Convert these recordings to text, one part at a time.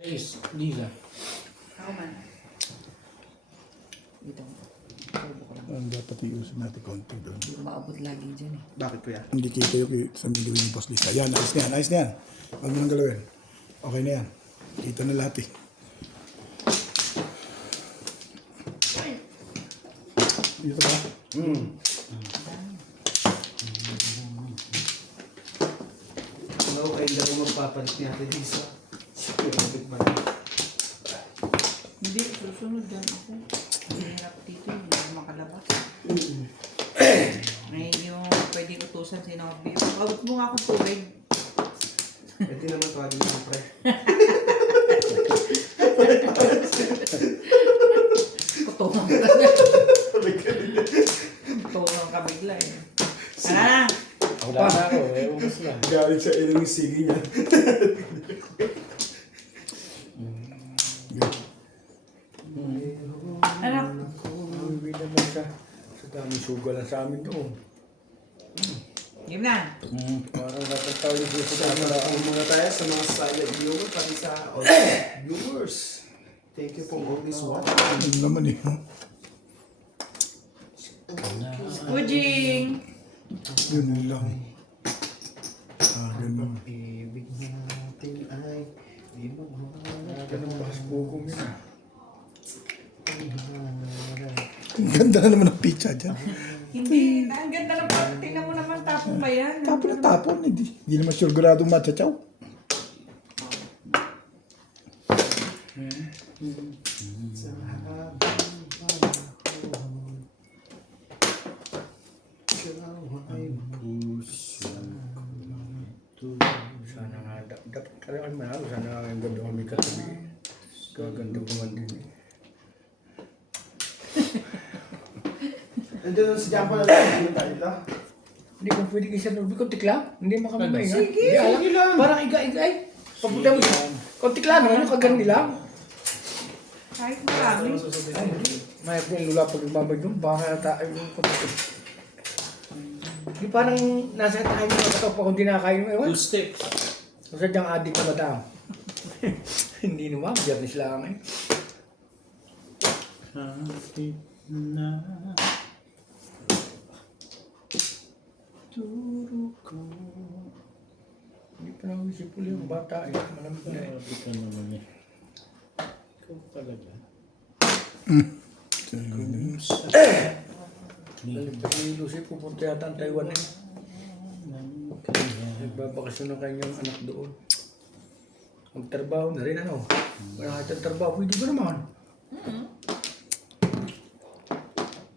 Please, Lisa. Ako man. Dito. Tubo ko lang. Dapat iusin natin konti doon. Hindi ko maabot lagi dyan eh. Bakit kuya? Hindi kita yung sa miliw ni Boss Lisa. Yan, ayos na yan, ayos na yan. Huwag mo nang galawin. Okay na yan. Kita na lahat eh. Dito ba? Ano kayo lang magpapalit ni Ate Lisa? Hindi, susunod dyan ako. Hirap dito, hindi ako makalabas. Ngayon yung pwede utusan si Nobby. Pagod mo nga akong tubig. Pwede naman tawagin mo pre. Kutungan ka na. Kutungan ka bigla eh. Ah! Wala na ako, ubus na. Galit sa ilang sige niya. Anak! Hindi naman ka. Sa daming sugal lang sa amin doon. Game na! Parang natatawa yung gusto sa amin. Salamat muna tayo sa mga silent viewers, pati sa audience viewers. Thank you for always watching. Ano naman eh. Ujing! Yun lang. Ganun. Ibig natin ay di maghanap. Ganun ba kasi pugong yun ah. Ang ganda na naman ng pizza dyan. Hindi, ang ganda ng pag. Tingnan mo naman, tapong ba yan? Tapon na tapon. Hindi naman siguradong matchachaw. Sa habang panahon, siya ay puso. Sana nga, dapat kailangan manalo. Sana nga yung ganda kami katabi. Gaganda ko man din eh. Nandiyan si Jampo na lang, hindi tayo dito. Hindi ko pwede kayo sa Norby. Kontik lang. Hindi mo kami maingay. Sige, Hindi, alam. sige lang. Parang iga-igay. Papunta mo siya. Kontik lang. Ano yung kagandi lang? Kahit marami. Ay, hindi. Mayat na yung lula pag ibabay doon. Baka tayo yung kontik. Di parang nasa tayo yung mga pa kung di nakakain mo. Ewan. 2 steps. Sadyang adik na ba tao? Hindi naman. Biyernes lang eh. Hati na turo ko. Hindi pa naman isip ulit yung bata eh. Malamig na eh. Grabe ka naman eh. Ikaw talaga. Lucy, pupunta yata ang Taiwan eh. Nagbabakasyon ng kanyang anak doon. Magtrabaho na rin ano. Parang kahit ang trabaho, pwede ba naman?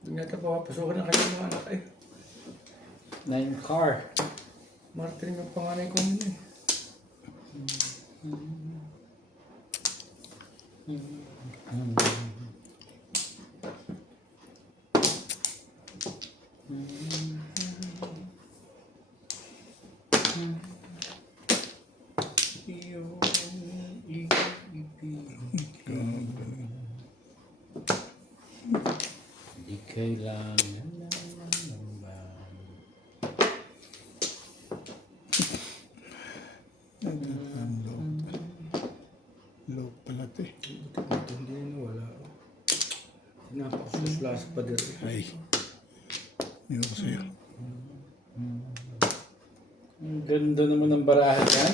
Hindi natin papapasukan ng kanyang mga anak eh. Na yung car. Martin yung panganay ko nila eh. Iyong ibig. Di kailangan ng Loob pala ito eh. Ito hindi na wala. Napakasuslas pa din. Ay. Hindi ako sa'yo. Ang ganda naman ng barahan yan.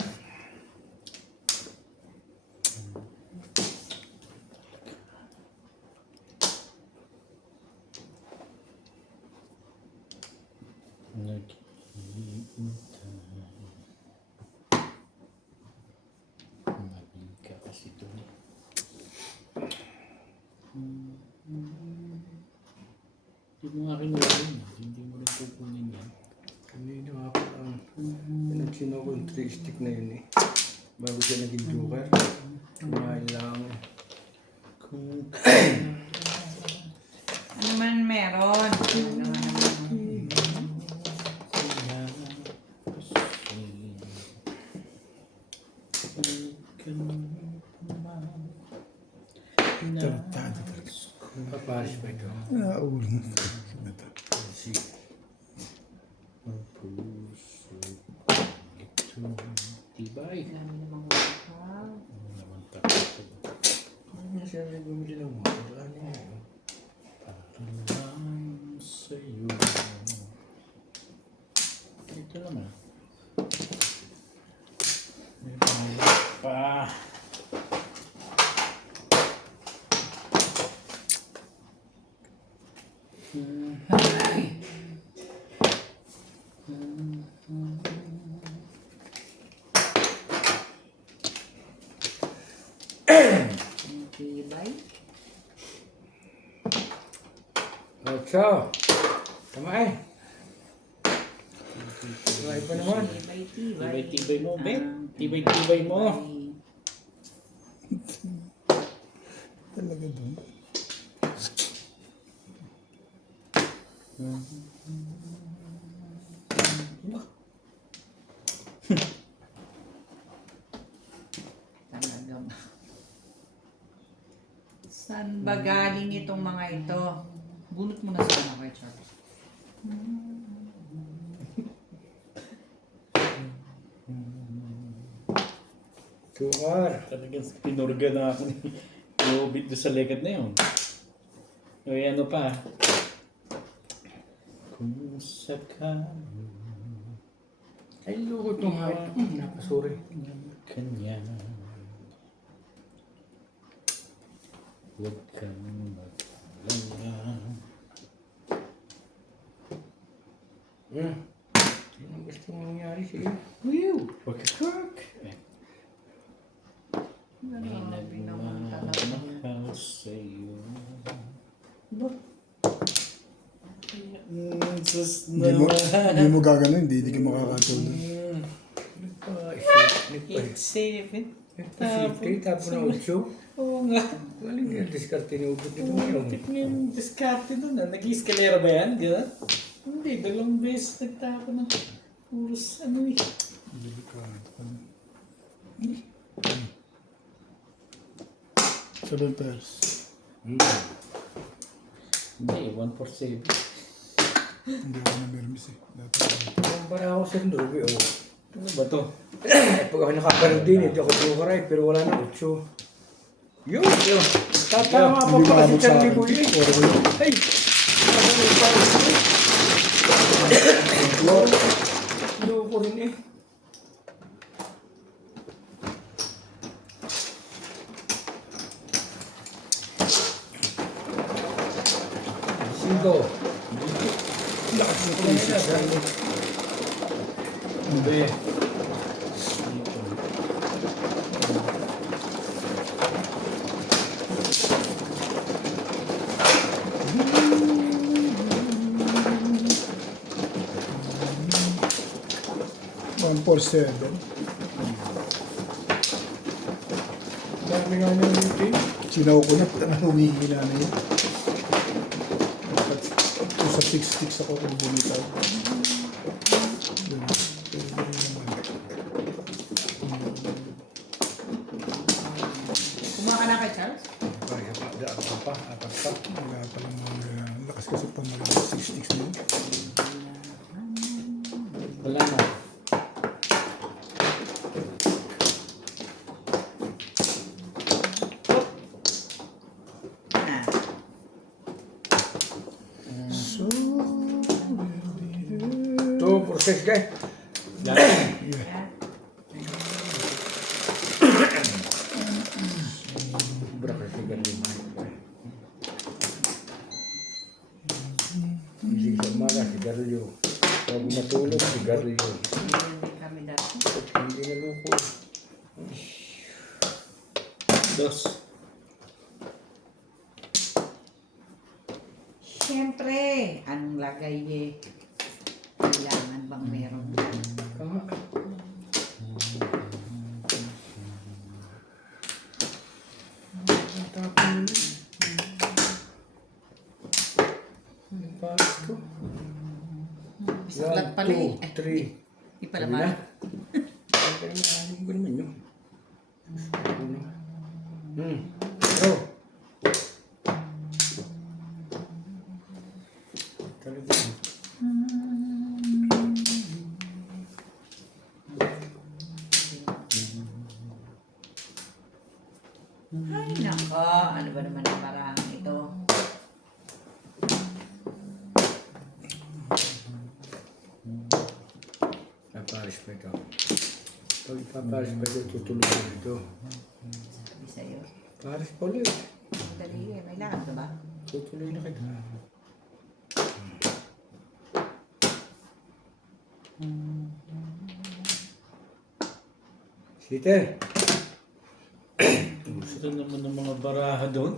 Mabig ka kasi doon. Hindi mo nga kinuha yun. Hindi mo rin kukunin yan. Kanina ako ang pinagsinuha ko yung 3 stick na yun eh. Bago siya naging joker. Kumain lang. Ano man meron? Ano naman Tarantado talaga. Paparis pa ito. Naulo mo. Si Ang puso ito. Tibay. Dami namang wakal. Ano naman pa. siya na bumili ng motor. Ano yun? Lang sa'yo. Ito naman. May pangalap pa. Tibay. Ocho. Tama eh. Tibay pa naman. Tibay. Tibay-tibay mo, Bet. Tibay-tibay mo. Talaga doon. Talaga ba? Saan ba galing itong mga ito? Bunot mo na sana kay Charles. Sukar. Talagang pinurga na ako ni Robit doon sa lekat na yun. Uy, ano pa? Kung sakali Ay, lukot ng height. Napasuri. kanya, huwag kang mag-alala. Ano gusto mong nangyari sa'yo? Whew! Huwag ka cook! May Grabe naman talaga. nagmamahal sa'yo. Just Hindi mo gagano, hindi ka makakatulog. Seven. Nagpa-safety, tapo na 8. Oo nga. Galing yung diskarte ni Ubod nito ngayon. Kapit nga yung diskarte doon. Nag-escalera ba yan? Gano'n? Hindi, dalawang beses nagtapo ng puros ano eh. Seven pairs. Hindi, 147. Hindi ako na-nervous eh. Dati Kumpara ako sa Ndobe, oh. Ano ba to? Pag ako nakaparang din, hindi ako bukaray, pero wala na 8. Yun! Yun. Tatama pa Hindi pa kasi maabot sa Charlie akin. Boy. Puro ko yun. Ay! Loko rin eh. Cinco. Lakas ng Ano na, Charlie? Ano ba yan? One four seven. Dami nga na yung team. Sinaw ko na, humihina na yun. Dapat sa 6-6 ako kung bumitaw. Yun. Pwede rin naman. Kumuha ka na kay Charles? Ay, apat pa. Wala pa lang mga lakas kasi pa mga 6-6 na yun. Wala na. Ah. So, Ito, process ka eh. Sobra kasi ganun. Gising sa umaga, sigarilyo. Pag matulog, sigarilyo. Hindi kami dati. Hindi na loko. Dos. Siyempre, anong lagay eh? Kailangan bang meron? Tama. Ang tapon mo. Ang pares ko. Bisaklat pala eh. 1, 2, 3. Di pala Sabi na. ba? Sabi na, alam ko naman yun. Go. Talaga. Ay, nako. Ano ba naman ang parang ito? Paparis pa ito. Pag ipaparis pa ito, tutuloy ko ito. Sabi sa'yo. Paris pa ulit. Dali eh. May lakad ka ba? Tutuloy na kita. Sitter. Gusto naman ng mga baraha doon.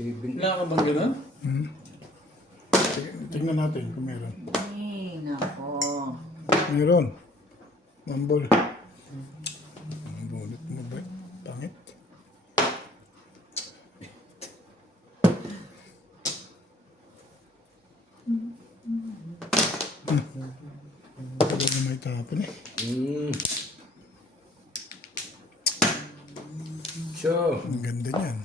4-7. Wala ka bang ganun? Tingnan natin kung meron. Ay, nako. Meron. Mambol. Ang bunot mo ba? Pangit. Tagal na may tapon eh. So, Ang ganda niyan.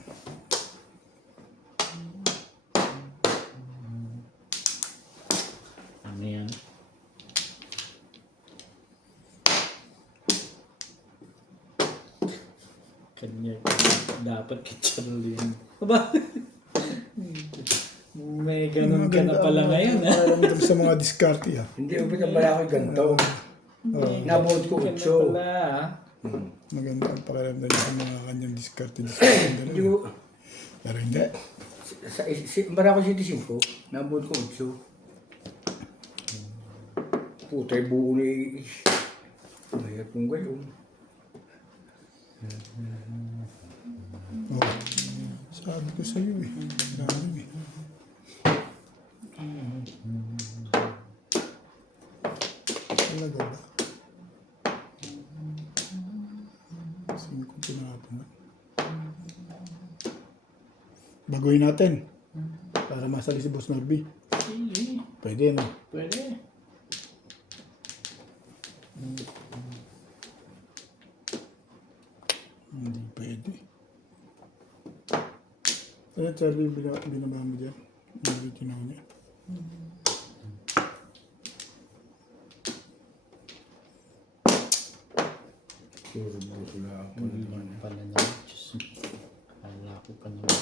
Ano yan? Kanya, dapat kitcharlin. Aba? May ganun ka na pala ngayon, ha? Paramdam sa mga diskarte ah. hindi ubit ang bala ko ganito. Nabuot ko Ka na 8. pala, ha? Maganda ang pakiramdam sa mga kanyang diskarte. Hindi ko, Pero hindi. bala ko 75, nabuot ko 8. Putay buo ni Mahirap kong gayon. Oh. Sabi ko sa'yo eh. Dami eh. Talaga ba? 5 pinapon na. Baguhin natin. Para masali si Boss Norby. Sige, Pwede no? pwede. Hindi pwede. Ano Charlie, binaba mo dyan? Hindi tinaw niya. Turbo sila ako naman. Pala naman, Diyos mo. Akala ko pa naman.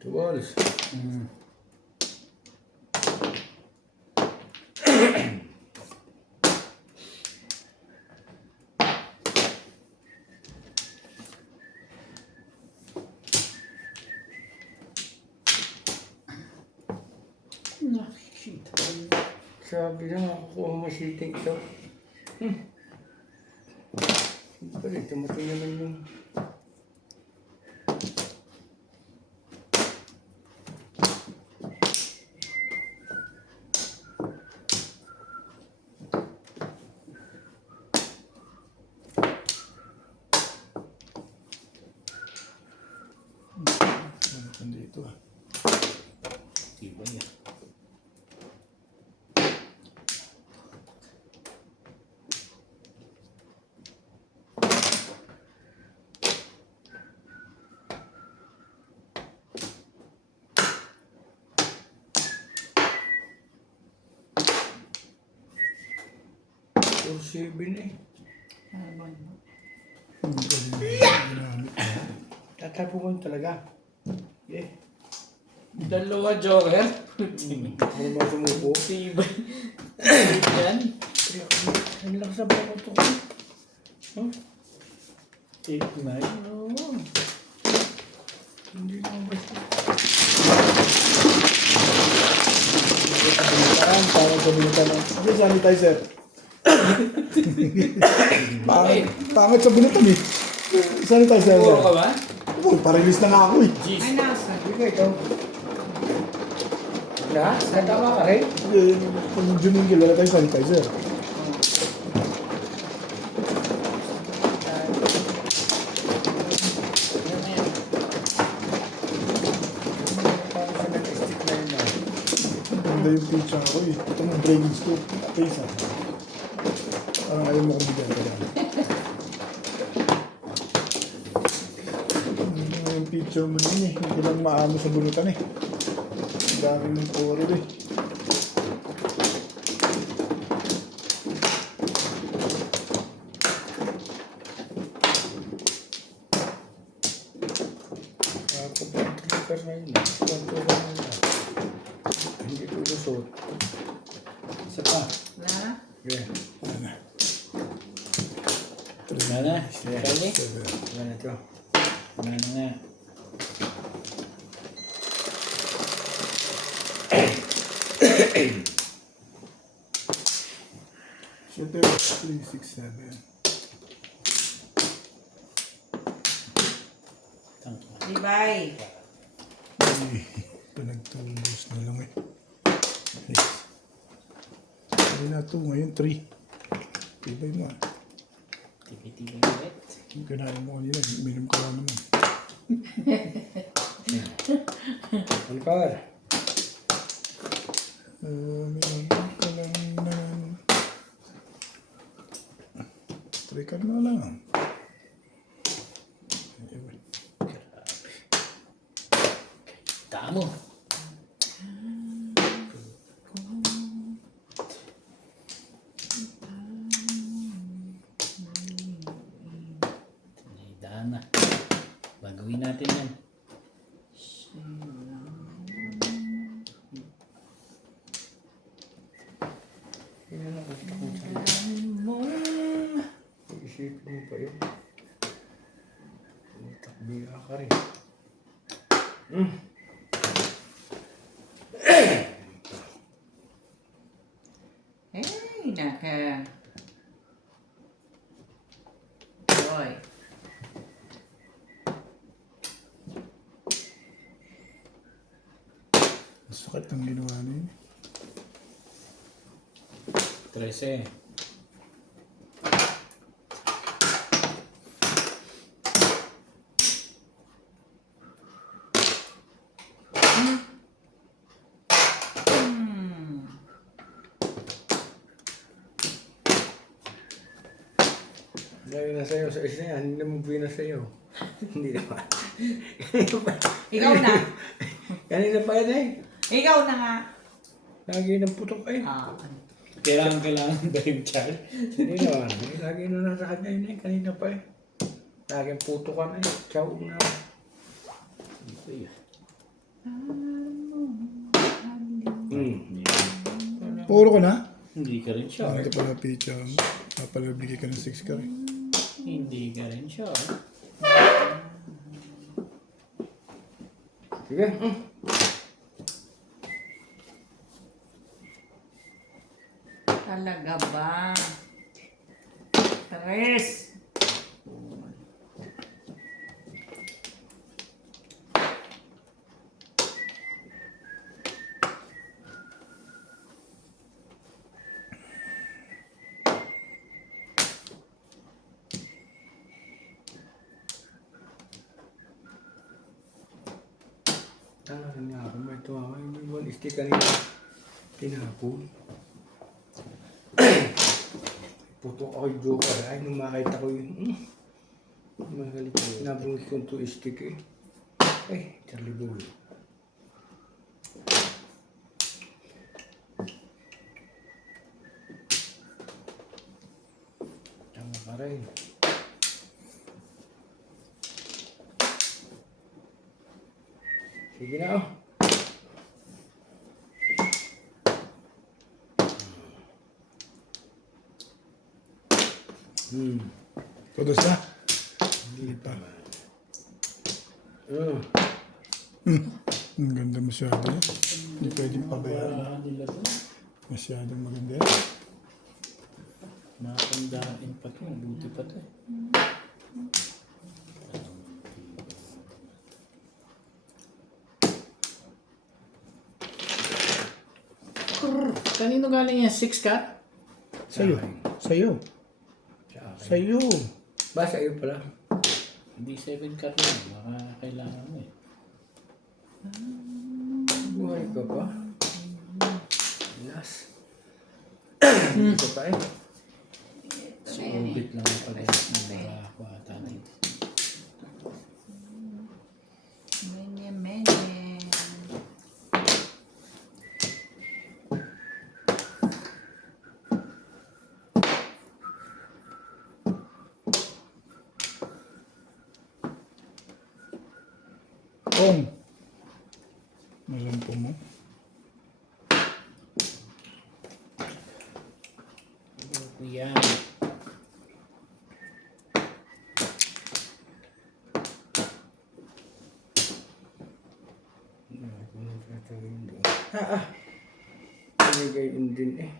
Tuwalis. Nakikita ko yun. Sabi lang ako kung masiting ito. Pwede, tumatay naman yung... Dito ah. Diba yan? Or 7 eh. Ano ba yun? Hindi ko ginamit. Tatapo ko yun talaga. Eh, Dalawa, Joker. ako naman sumuko. Diba? Yan. Ang lakas sa bako ito. Huh? 8-9. Oo. Hindi naman basta. Parang sabihin lang. Hindi, sanitizer. Pangit sa bunutan eh. Sanitizer. Puro ka ba? Oh, parilis na nga ako eh. Jeez. Ay, nasa. Hindi ka ito. Na? Natama ka rin? Pag juningil, wala tayong sanitizer. Parang sa nag-stick na yun ah. Ganda yung pizza ko eh. Ito mo drainage ko. Pizza. Parang ayaw mo kong bigyan. picture mo din eh. Hindi lang maamo sa bunutan eh. Ang dami ng puro eh. Ako ba ang trigger na yun? Control na yun. Hindi ko lusot. Isa pa. Na? Yeah. Ano? Wala na. Pwede? Wala na ito. Wala na nga. Shutter 367. Tangka. Libay. Ay, pinagtulos na lang eh. Hindi na ito, ngayon 3. Tibay mo ah. Tipi-tipi ulit. Yung kinain mo kanina, minum ka lang naman. Alpar. Minum ka lang naman. Try ka na lang. Ayun. Tamo. Daan na. Bagawin natin yan. Yan ang gusto ko sa isipin mo pa yun. Takbiya ka rin. Hey, naka. Boy. Ang sakit ng ginawa niya yun. 13. Hmm. Dahil na sa'yo sa isa yan, hindi naman buwi na sa'yo. Hindi naman. Ikaw na. Kanina pa yan eh. Ikaw na nga. Lagi ng putok eh. Ah. Kailangan ba yung child? Hindi naman. Lagi na nasa kanya yun eh. Kanina pa eh. Laging putokan eh. Chow na. Puro ka na? Hindi ka rin sure. Ito pala picture mo. Papalabigay ka ng 6 ka rin. Hindi ka rin sure. Sige. Talaga ba? Tres. Tanga nga ako. May ito ako. May one stick kanina. Tinapon. Putok ako yung joker. Ay, nung makita ko yun. Magalit. Nabungis ko yung 2 stick eh. Ay, Charlie Bull. Tama ka rin. Sige na oh. Todos na? Hindi pa. Ang ganda masyado yan. Hindi pwedeng pabayaan. Wala nila doon. Masyadong maganda yan. Nakakandaan pa ito. Buti pa ito. Kanino galing yan? 6 cut? Sa'yo. Sa'yo. Sa akin. Sa'yo. Ba, sa iyo pala. Hindi 7 cut lang. Baka kailangan mo eh. Buhay ka pa. Last. Ito pa eh. Subit lang ang pag-ayos ng mga ako ata dito. Kung. Masampo mo. Yan. Pinigay yun din eh.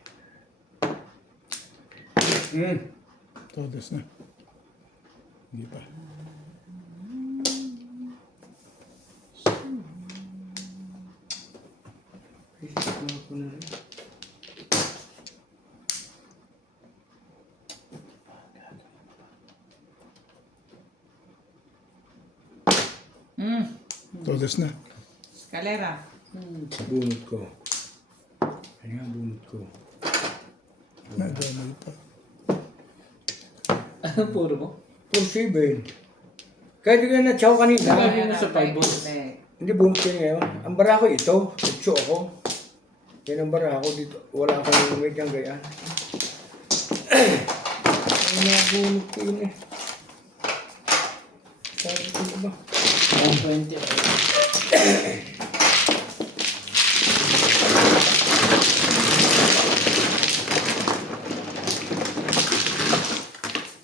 Todos na. Hindi pa. Isip mo ko na rin. Todos na. Escalera. Bunot ko. Ano nga bunot ko? Nadamay pa. Ano puro mo? 4-7. Kaya di ka na-chow kanina. Sabi mo sa five balls. Hindi bunot ko ngayon. Ang bara ko ito. Itso ako. Yan ang bara ko dito. Wala akong lumit yung gayaan. Ang mga bunot ko yun eh. Sabi ko ba? 120.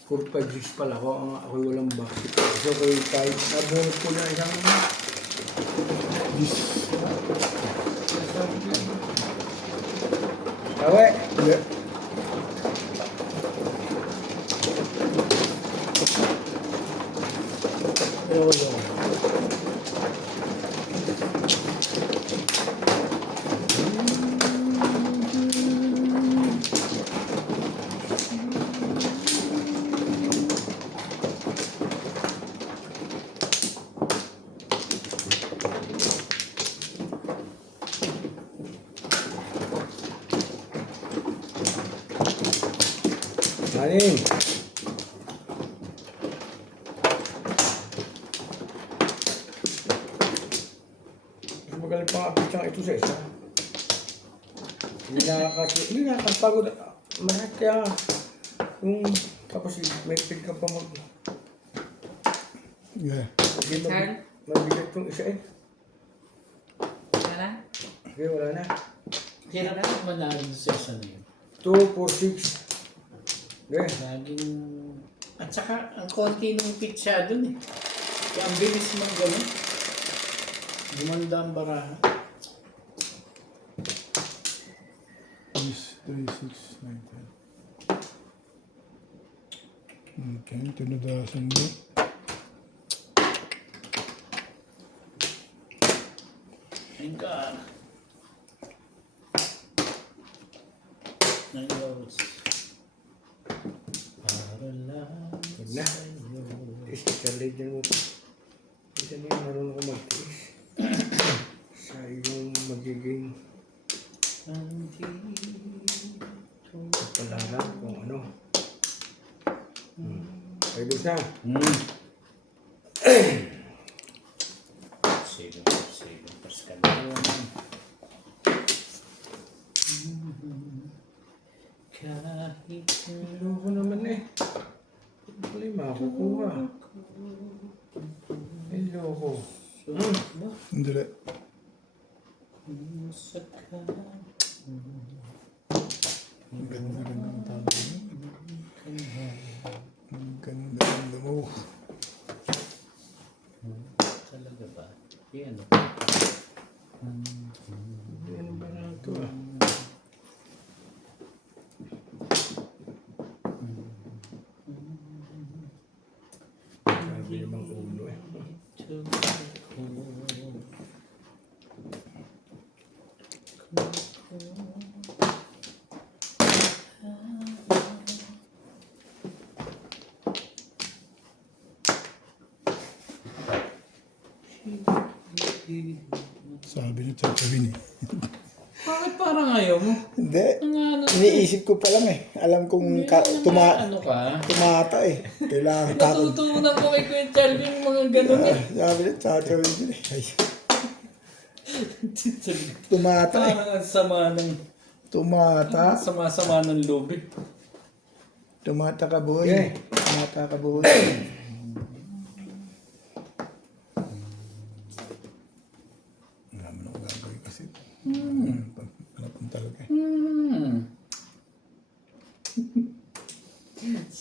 Puro 5-6 pala ako. Ako'y walang bakit. So ako'y kahit nabunot ko na isang Dis. tawe. Hindi. Wala. Maning. Mas magaling pa nga pitchang ito sa isa. Hindi nakakapagod. Marat kaya yung tapos may pig ka pa mag... Yeah. Hindi Saan? mabigat yung isa eh. Wala na? Okay, wala na. Hirap na manalo sa isa na yun. 2, 4, 6. Okay. Laging... At saka, ang konti ng pitcha dun eh. Kaya ang bilis mong gano'n. Gumanda ang baraha. Dis. 3, 6, 9, 10. Okay, tinudasan mo. Thank God. 9 euros. Para lang Huwag na. sa'yo. Tiis ka Charlie dyan mo. Isa na yung marunong ko magtiis. Sa iyong magiging Andito. palaran kung ano. Ay, bus na. Sino pas ka na naman. Kahit Loko naman eh. Wala yung makukuha. Ay, loko. ba? Hindi. Sa ka. Ang ganda ng tao. Ang ganda mo. Talaga ba? Yan. Ano ba na ito ah? Sabi namang ulo eh. Sabi niya, sasabihin eh. Bakit parang ayaw mo? Hindi. Ang ano? Iniisip ko pa lang eh. Alam kong Ano ka? tumata eh. Kailangan takot. Natutunan ko kay Kuya Charlie yung mga ganun eh. Sabi niya, sasabihin niya eh. Ay, tumata eh. Parang ang sama ng... Tumata. Sama-sama ng loob eh. Tumata ka boy. Yeah. Tumata ka boy.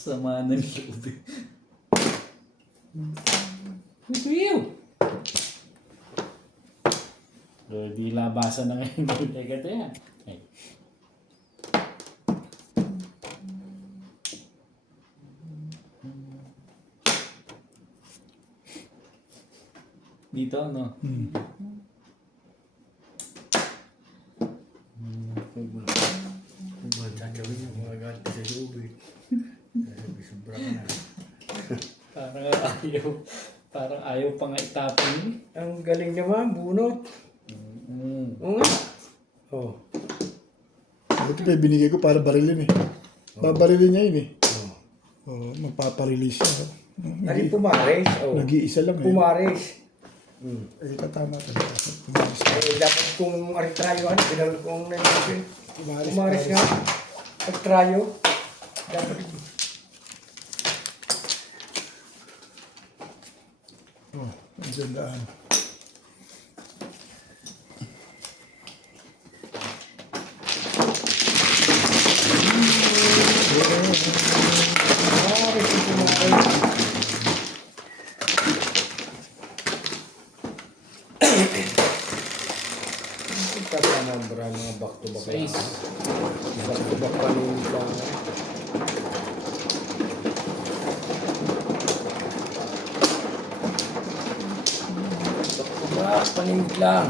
Sama ng loob. Ito di labasan na ngayon. Teka yan. Ay. Dito, no? Kung ba tatawin yung mga ganti sa loob eh. Sabi, sobra ka na. Parang ayaw pa nga itapon eh. Ang galing naman, bunot. Oo nga. Oh. Ito pa binigay ko para barilin eh. Babarilin niya yun eh. Oh. Oh, magpaparelease siya. Ari pumares. Oh. Nag-iisa lang eh. Pumares. Eh, tama talaga. Pumaris ka. Eh, dapat kung aritrayo, pinag kung nangyayari. Pumaris, Pumares nga. Pagtrayo. Dapat. Oh, ang gandaan. Pumares, pumares. Kaya naman mga back-to-back. Size. Back-to-back panunod lang. Back-to-back panunod lang.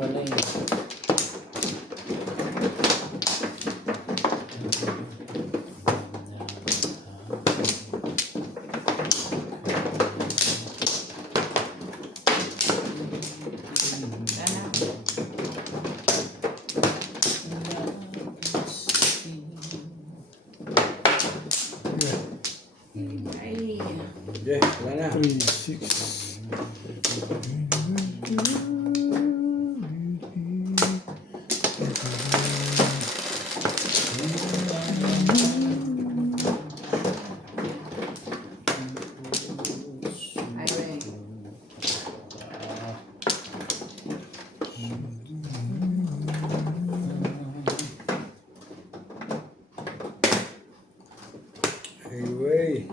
Wala yun. Ay. Okay, wala na. 3, 6. Ay. Anyway.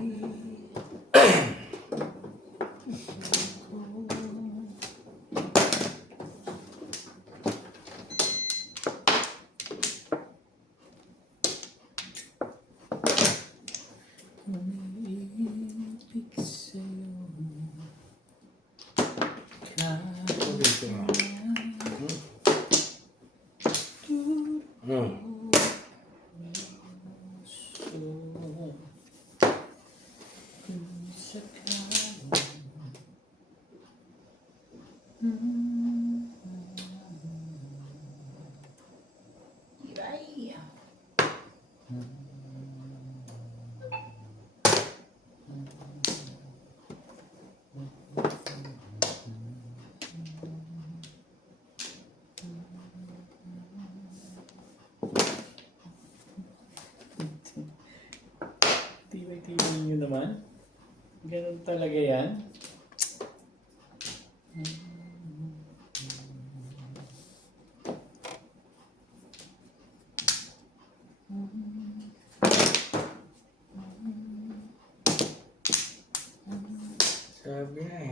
Dito nga. Ay. Tibay-tibay nyo naman. Ganun talaga yan. Sabi na eh.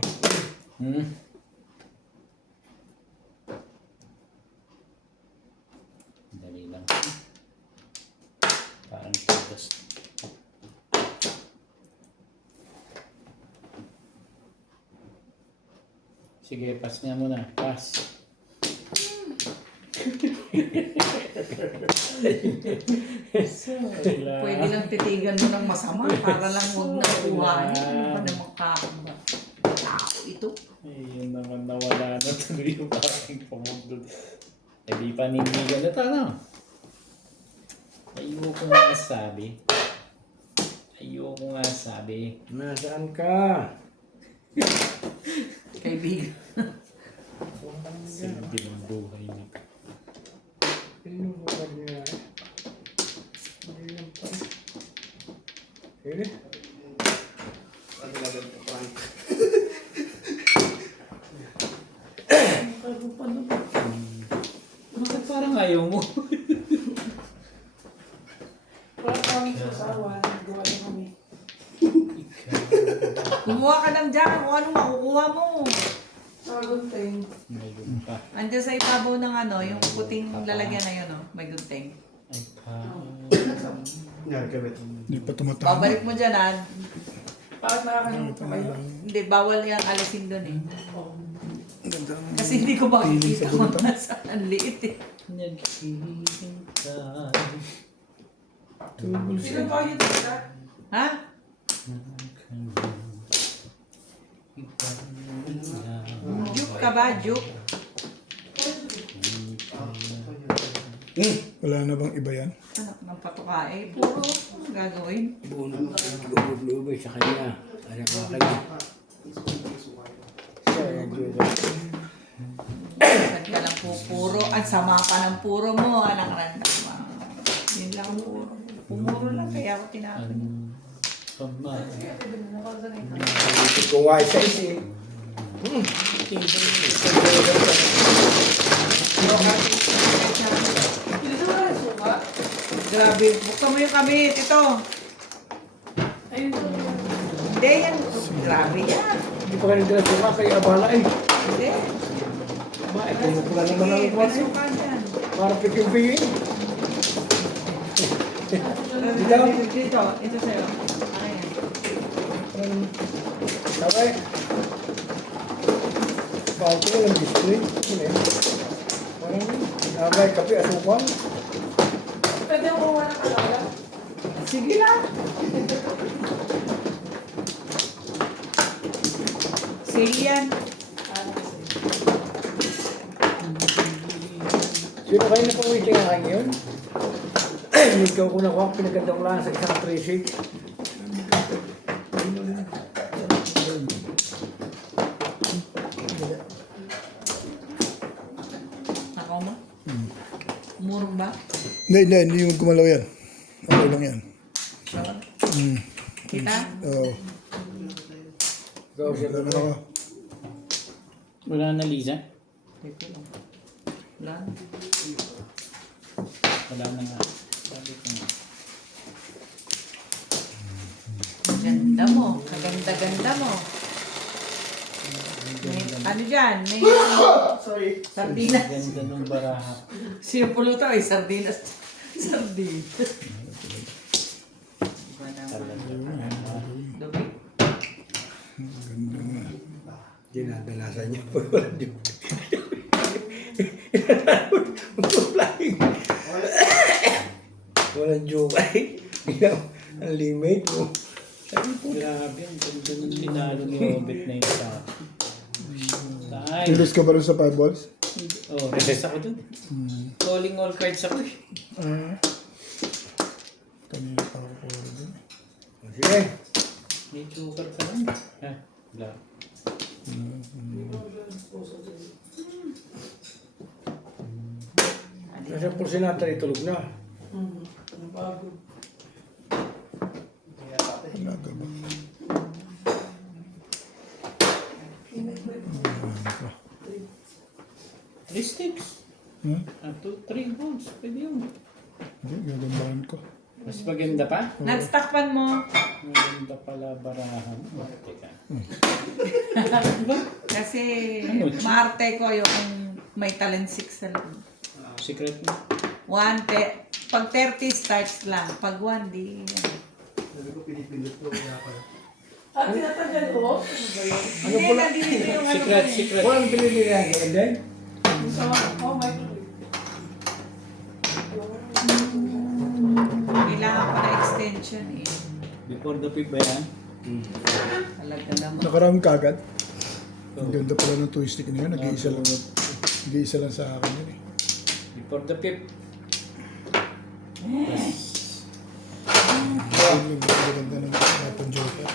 Dali lang. Parang pitas. Sige, pass nga muna. Pass. Pwede lang titigan mo ng masama para lang huwag na kuhanin. Ano ba namang tao ito? Ayun naman nawala na tuloy yung aking pamugod. Eh di panindigan na ito, ano? Ayaw ko nga sabi. Ayoko nga sabi. Nasaan ka? Kaibigan. Silbi ng buhay niya. Pinuhukad niya. Hindi lang pa. Sige. Ang talagang prank. Bakit parang ayaw mo? Wala pa kami sasawa. Gawa na kami. Kumuha ka ng jacket kung anong makukuha mo. Sagunteng. Mayroon pa. Andiyan sa ibabaw ng ano, yung puting lalagyan na yun, oh. May gunting. Ay pa. Nagkabit. Hindi pa tumatama. Babalik mo dyan, ah. Bakit nakakalimutan kayo? Hindi, bawal yung alisin doon eh. Ang ganda ng Kasi hindi ko Piling makikita sa kung gunting. nasaan liit eh. Naghihintay. Tugol Sino siya. ba yun dito? Ha? Juke ka ba, Juke? Wala na bang iba yan? Anak ng patuka eh. Puro ang gagawin. Lubay sa kanya. Alam ko kanya. Siya, yan dito. Saan ka lang po puro. Ang sama pa ng puro mo, anak randa. Yun lang ang puro. Pumuro lang, kaya ako tinapin. Hindi ko nga isa isi. Dito ba na suka? Grabe, buksan mo yung kabit. Ito. Ayun to. Hindi yan. Grabe yan. Hindi pa ka nagdala suka kay abala eh. Hindi. Ba, eh, pinupula naman ang Sige, kwan may eh. suka dyan. Para piking-pingin. Dito. Dito. Ito sa'yo. Ayan. Sabay. Bakit ko lang display? Yun eh. Parang sabay, kape, asukang. Pwede mo kuha ng kalala? Sige lang. Sale yan. Sino kayo na pang-waiting ang aking yun? Ikaw ko nakuha, pinaganda ko lang sa isang tracing. Ako mo? Umurong ba? Hindi yung gumalaw yan. Okay lang yan. Kita? Oo. Ikaw siya Ano ako? Wala na, Lisa? Dito lang. Wala. Wala na nga. Sabi ko nga. Ganda mo. Kaganda-ganda mo. May, ano dyan? May Sorry. sardinas. Ganda ng baraha. Sino puluto eh? Sardinas. Sardinas. Iba naman. Dubi. dinadalasan niya po. Walang joke ay. Ang limit mo. Grabe, ang ganda ng tinalo ni Obet na yun sa Tay. Curious ka ba rin sa fireballs? Oh, request ako dun. Calling all cards ako eh. Kanina pa ako po rin. Sige. May joker ka lang. Ha? Wala. Nasa porsinata itulog na. Ang bago. Alaga ba? Three sticks. Hmm? 3 balls. Pwede yun. Hindi, gagambahan ko. Mas maganda pa? Nagstakpan mo. Maganda pala barahan. Teka. Kasi Ano? maarte ko yung may talent 6 sa loob. Secret mo. Pag 30 starts lang. Pag 1, di... Sabi ko, pinipindot ko kaya pala. At tinatagal ko? Ano pala? nandito yung ano Secret, ko eh. secret. Walang pinilihan. And then, Oh, microwave. Kailangan pa na extension eh. Before the pick ba yan? Talaga naman. Nakarami kagad. Ang ganda pala ng toy stick na yun. Nag-iisa lang. Nag-iisa lang sa akin yun eh. Before the pick. Ganda ng Japon Joker.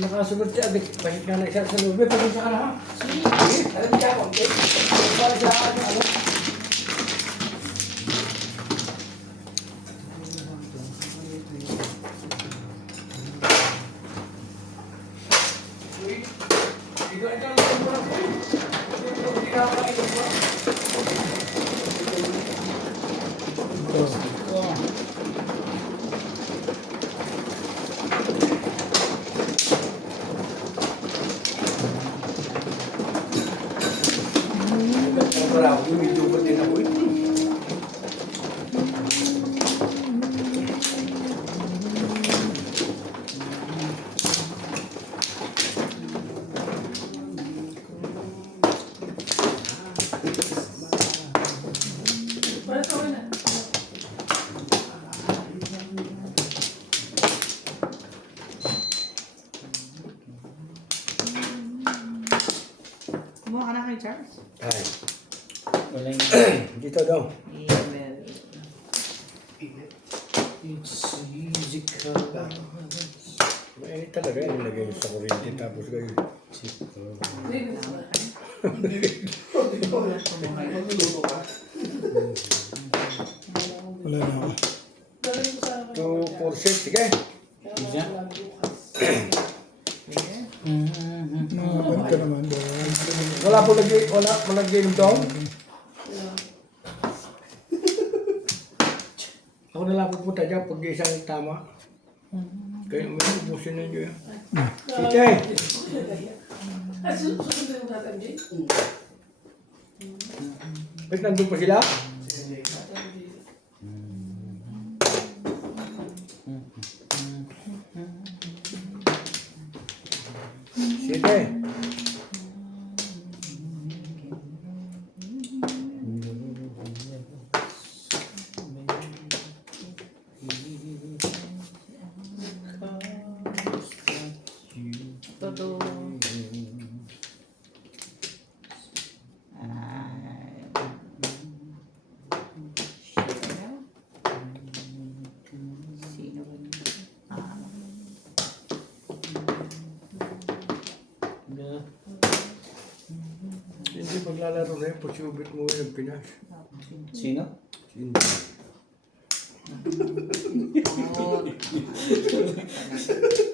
Nakasunod si Adik. Balik na isa sa loob. Pagod sa ka na ha? Sige. Alam niya ako. Okay. Para sa ano. Para ako, medyo ba din ako ito? Kumuha ka na kay Charles? Ay, Walang dito daw. Email. it's easy ka. Mainit talaga yung nilagay sa kuryente tapos kayo. Wala na ako. 2, 4, 6, sige. Siya? Makapan ka naman. Dahil Wala po nag-game doon? Ako na lang pupunta dyan pag isang tama. Kaya may ubusin na nyo yan. Sige! Ba't nandun pa sila? Sige! Todo. Sino ba yun? Hindi maglalaro na yun pag si Ubit mo yung Pinas. Sino? Hindi.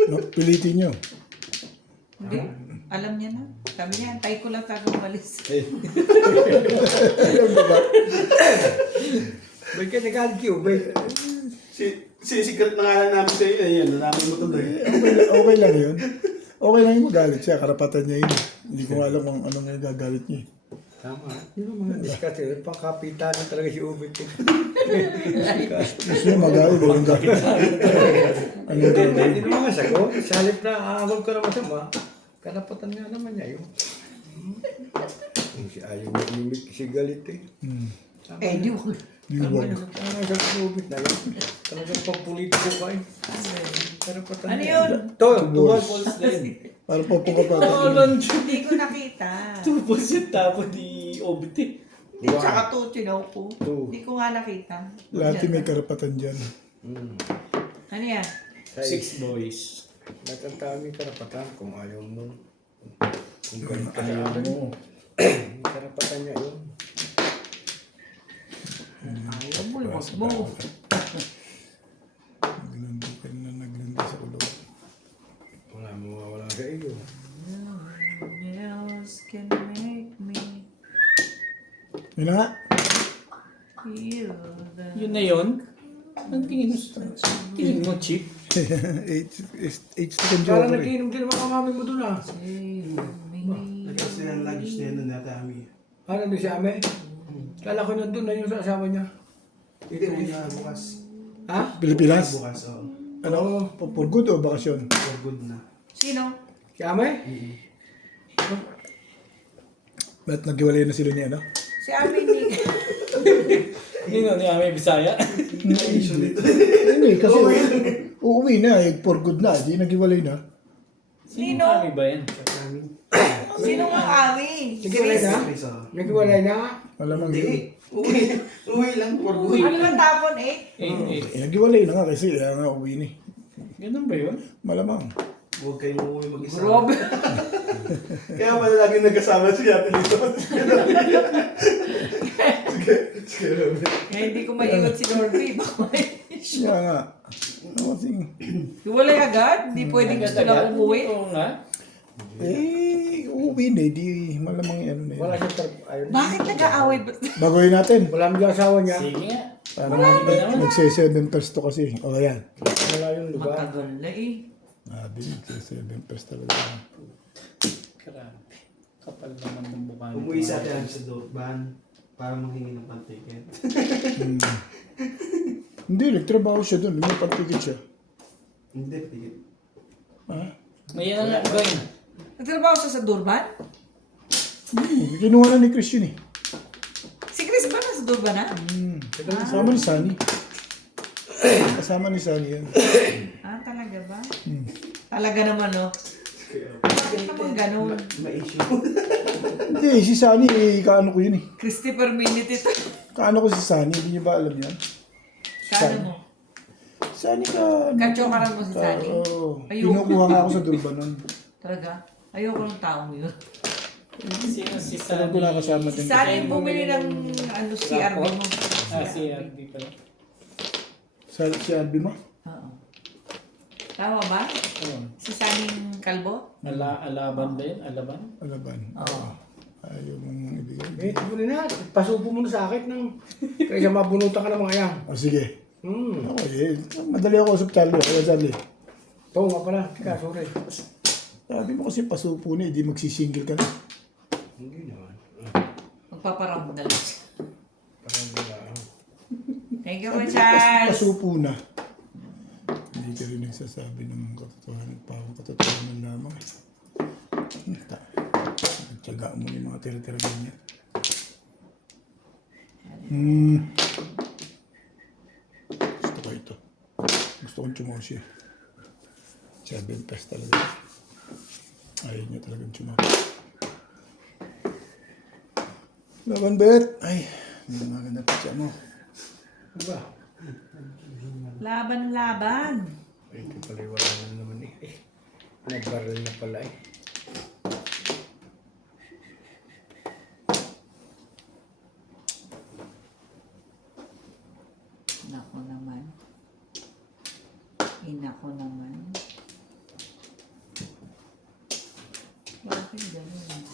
no, pilitin nyo. Hindi. Alam niya na. Kami niya, antay ko lang tayo umalis. Alam mo ba? Ba't ka nagalit si Ubit? Sisikat na nga lang namin sa iyo. Ayan, nalaman mo tuloy. Okay lang yun. Okay lang yung magalit siya. Karapatan niya yun. Hindi ko alam kung anong gagalit niya. Tama. Yung mga diskarte, pangkapitan na talaga si Ubit. Gusto niya magalit. Anong galit? Anong galit? Hindi naman masagot. Sa halip na aawag ko na masama, karapatan nga naman niya yun. Si ayaw mag-limit si galit eh. Eh, di ko. Yung wag. Tama sa Ubit na yun. Talagang pang-politiko ka eh. Karapatan Ano niya. yun? Ito, tuwal. Para po ka pa. Hindi ko nakita. Tupos yung tapo ni Obit eh. Hindi, tsaka to, tinaw ko. Two. Hindi ko nga nakita. Lahat yung may karapatan dyan. Ano yan? 6 boys. Natantang may karapatan kung ayaw mo. Kung galit ka Ayaw sa akin. mo. May karapatan niya yun. Ayaw mo, wag mo. Naglandi ka na naglandi sa ulo. Wala mo mawawala sa iyo. No one else can make me Yun na nga. feel the... Yun na yun? Ang tingin mo tingin mo, Chip? 8 second Parang joke. nagiinom din mga mami mo doon ah. Kasi ang lagis na yun na tami. Ano doon si Ame? Kala ko nandun na yung sa asawa niya. Hindi, una bukas. Ha? Pilipinas? Bukas, oo. Ano? For good o bakasyon? For good na. Sino? Si Ame? Ba't naghiwalay na sila niya, ano? Si Amin ni... Nino ni Ame Bisaya? Na-issue nito. Hindi, kasi uuwi na eh, for good na, di naghiwalay na. Sino? Kami ba yan? Sino ang ami? Naghiwalay na? Chris, oh. Naghiwalay na? Malamang yun. Hindi. Uwi lang. For good. Ano ba tapon eh? Naghiwalay na nga kasi kaya nga uwi ni. Ganun ba yun? Malamang. Huwag kayong uuwi mag-isa. Grabe. Kaya pala lagi nagkasama si Ate Lito. Sige, Robert. Kaya hindi ko maigot si Norby. Baka may Kaya nga. Ano kasing, hiwalay agad? Hindi pwedeng gusto lang umuwi? Oo nga. uuwi na, di malamang ano na yun. Wala siya ayun. Bakit nag-aaway ba? Bagoy natin. Wala mo yung asawa niya. Sige nga. Parang magse-7 to kasi. O yan. Wala yung lugar. Matagal na eh. Di magse-7 talaga. Grabe. Kapal naman ng mukha. Umuwi sa atin sa Dorban para manghingi ng pan-ticket. Hindi, nagtrabaho siya doon. May pag-ticket siya. Hindi, ticket. Ha? May yan nga ba yun? Nagtrabaho siya sa Durban? Kinuha na ni Chris yun eh. Si Chris ba nasa Durban na? Kasama ni Sunny. Kasama ni Sunny yan. Ah, talaga ba? Talaga naman no? Bakit naman ganun? Ma-issue. Hindi, si Sunny eh, kaano ko yun eh. Christopher Minute ito. Kaano ko si Sunny, hindi niyo ba alam yan? Kano mo? Sunny ka... Kachokaran mo si Sunny? Oo. Ayoko. Pinukuha nga ako sa Durban nun. Talaga? Ayoko ng taong yun. Sino si Alam Sunny? ko nakasama din. Si Sunny bumili ng ano, CRB mo. Si RB pala. Si Albi mo? Oo. Tama ba? Oo. Si Sunny Kalbo? Alaban ba yun? Alaban? Alaban. Oo. Ayaw mong ibigay. Eh, tuloy na. Pasubo mo na sa akin ng... Kaysa mabunutan ka ng mga yan. O sige. Hmm. Okay, madali ako usap Charlie. Kaya Charlie. Oo nga pala. Teka, sorry. Sabi mo kasi pasupo na, hindi magsisingle ka na. Hindi naman. Magpaparamdal siya. Parang wala. Thank you, Charles. Pasupo na. Hindi ka rin nagsasabi ng katotohanan. Parang katotohanan lamang. Nagtyaga mo yung mga tira-tira ganyan. Gusto ko ito. Gusto kong chumoshi. 7 pesos talaga. Ayaw niya talagang chumoshi. Laban bet! Ay, hindi maganda pa siya mo. Ano ba? Laban-laban. Ay, ito pala yung wala na naman eh. Nagbaril na pala eh. Nako naman. Inako naman. Bakit ganun?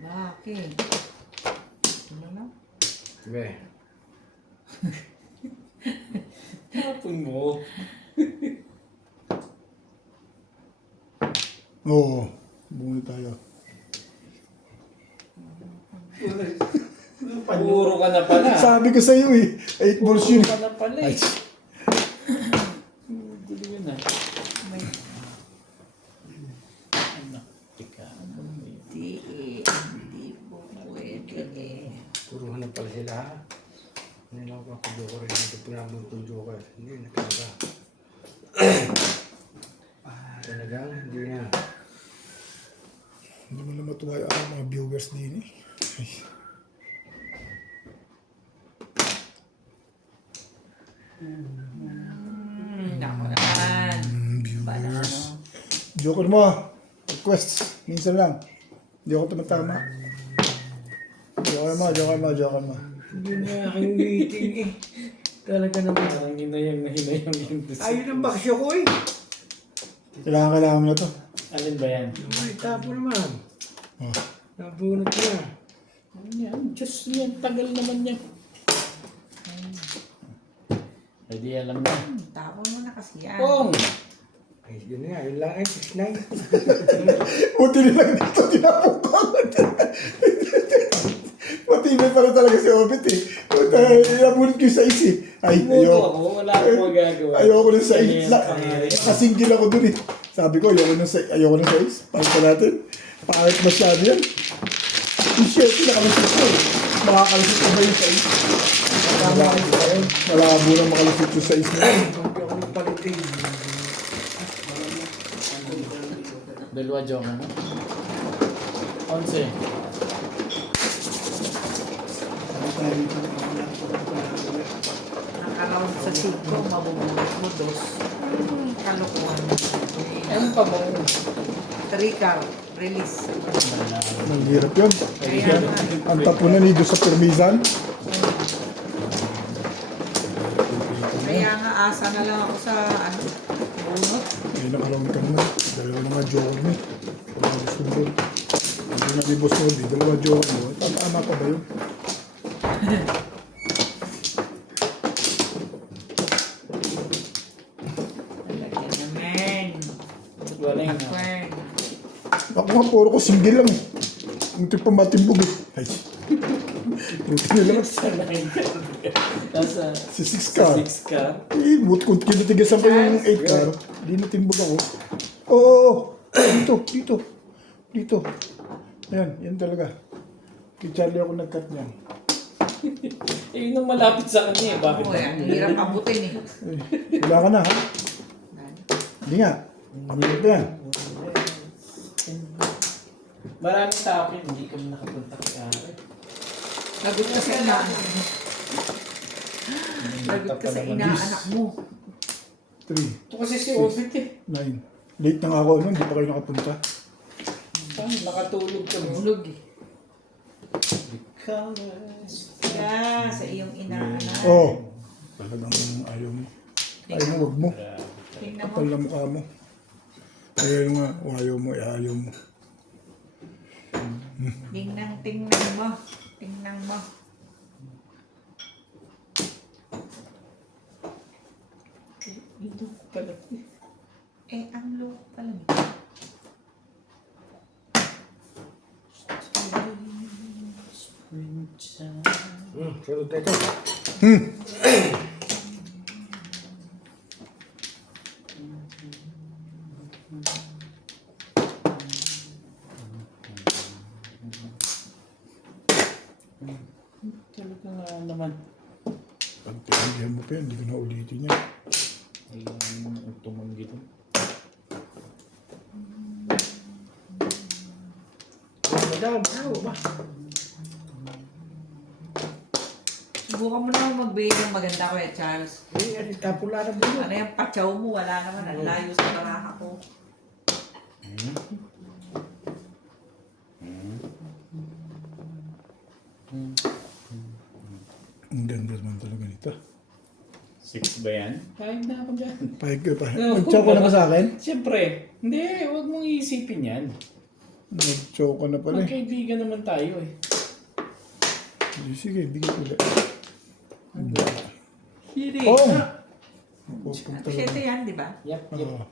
Bakit? Ano na? Sige. Tapon mo. Oo, bumuli tayo. Puro ka na pala. Sabi ko sa'yo eh, 8 balls yun. Puro ka na pala Ay, eh. Gulo yun ah. May Anak, tika. hindi po pwede eh. Puro na pala sila ha. Hindi na ako kapag-joker rin. Hindi pinamang itong joker. Hindi na talaga. Talagang hindi na. hindi mo na matuwa yung aking mga viewers din eh. Ay, Nako naman. viewers. Joker mo, request. Minsan lang. Hindi ako tumatama. Joker mo. Hindi na aking meeting eh. Talaga naman. Parang hinayang yung gusto. Ayun ang baksyo ko eh. Kailangan mo na to. Alin ba yan? Ay, tapo naman. Oh. Nabunot na. Ano yan? Diyos yan. Tagal naman yan. Hindi alam na. Tapon mo na kasi yan. Pong! Ay, yun nga. Yun lang eh. 6'9". Buti nilang dito, tinapong ko. Matibay pa rin talaga si Obit eh. Nabunod ko yung size eh. Ay, Mugo ako, wala akong magagawa. ayoko ng size. Pangyari. Nakasinggil ako dun eh. Sabi ko, ayoko ng size. Pakita natin. Pangit masyado yan. Yung shirt, nakalasit ko eh. Makakalasit ko ba yung size? Malabo na makalasit yung size na yun. Hindi ako nagpalit eh. Dalawa joke ano? 11. Nakaroon sa siko, mabubulat mo, 2. Kalukuhan. Ano pa ba? 3 ka, release. Ang hirap yun. Kaya nga. Ang tapunan nito sa permisan. Kaya nga, asa na lang ako sa, bunot. Ay, nakaroon ka naman. Dalawa na nga joke mo. Wala gusto mo. Hindi na ni Boss Nolly. Dalawa joke mo. Tama ka ba yun? Lagyan naman. Wala yun. Fern. Ako nga, puro ko single lang eh. Hindi pa matimbog eh. Ay. Buti na lang. Sa 9 ka. Nasa Si 6 car. 6 ka. Eh, buti kung kinitigasan ko yung 8 car, di natimbog ako. Oo. Dito. Dito. Yan talaga. Kay Charlie ako nag-cut niyan. Eh, yun ang malapit sa kanya eh. Bakit? Oo, yan. Hirap abutin eh. Eh, wala ka na ha? Hindi nga. Pamilip na yan. Maraming tao yun, hindi kami nakapunta kay Ari. Lagot ka sa inaanak mo. Lagot ka sa inaanak mo. 3, Ito kasi si Obit eh. 9. Late na nga ako, hindi pa kayo nakapunta. Saan? Nakatulog ka mo. Tulog eh. Colors. Kaya sa iyong inaanak. Oo. Talagang ayaw mo. Ayaw mo, wag mo. Tingnan mo. Kapal na mukha mo. Ayaw nga, ayaw mo, ayaw mo. Tingnan mo. Tingnan mo. Ito pala. Eh, ang loob pala. Sunod na ito. Talaga nga naman. Pag pinagyan mo pa yan, hindi ko na ulitin yan. Ayun, tumanggi doon. Madam, ano ba? Subukan mo naman magbigay ng maganda ko Charles. Eh, tapula na mo. Ano yung patsaw mo? Wala naman. Ang layo sa baraha ko. Ang ganda naman talaga nito. 6 ba yan? Kahit na ako dyan. Pahig ka pa. Nag-choke ka na ba sa akin? Siyempre. Hindi, huwag mong iisipin yan. Nag-choke ka na pala eh. Magkaibigan naman tayo eh. Sige, bigay ko ulit. Hindi. Oh! Siyete yan, di ba? Yep, yep. Oo.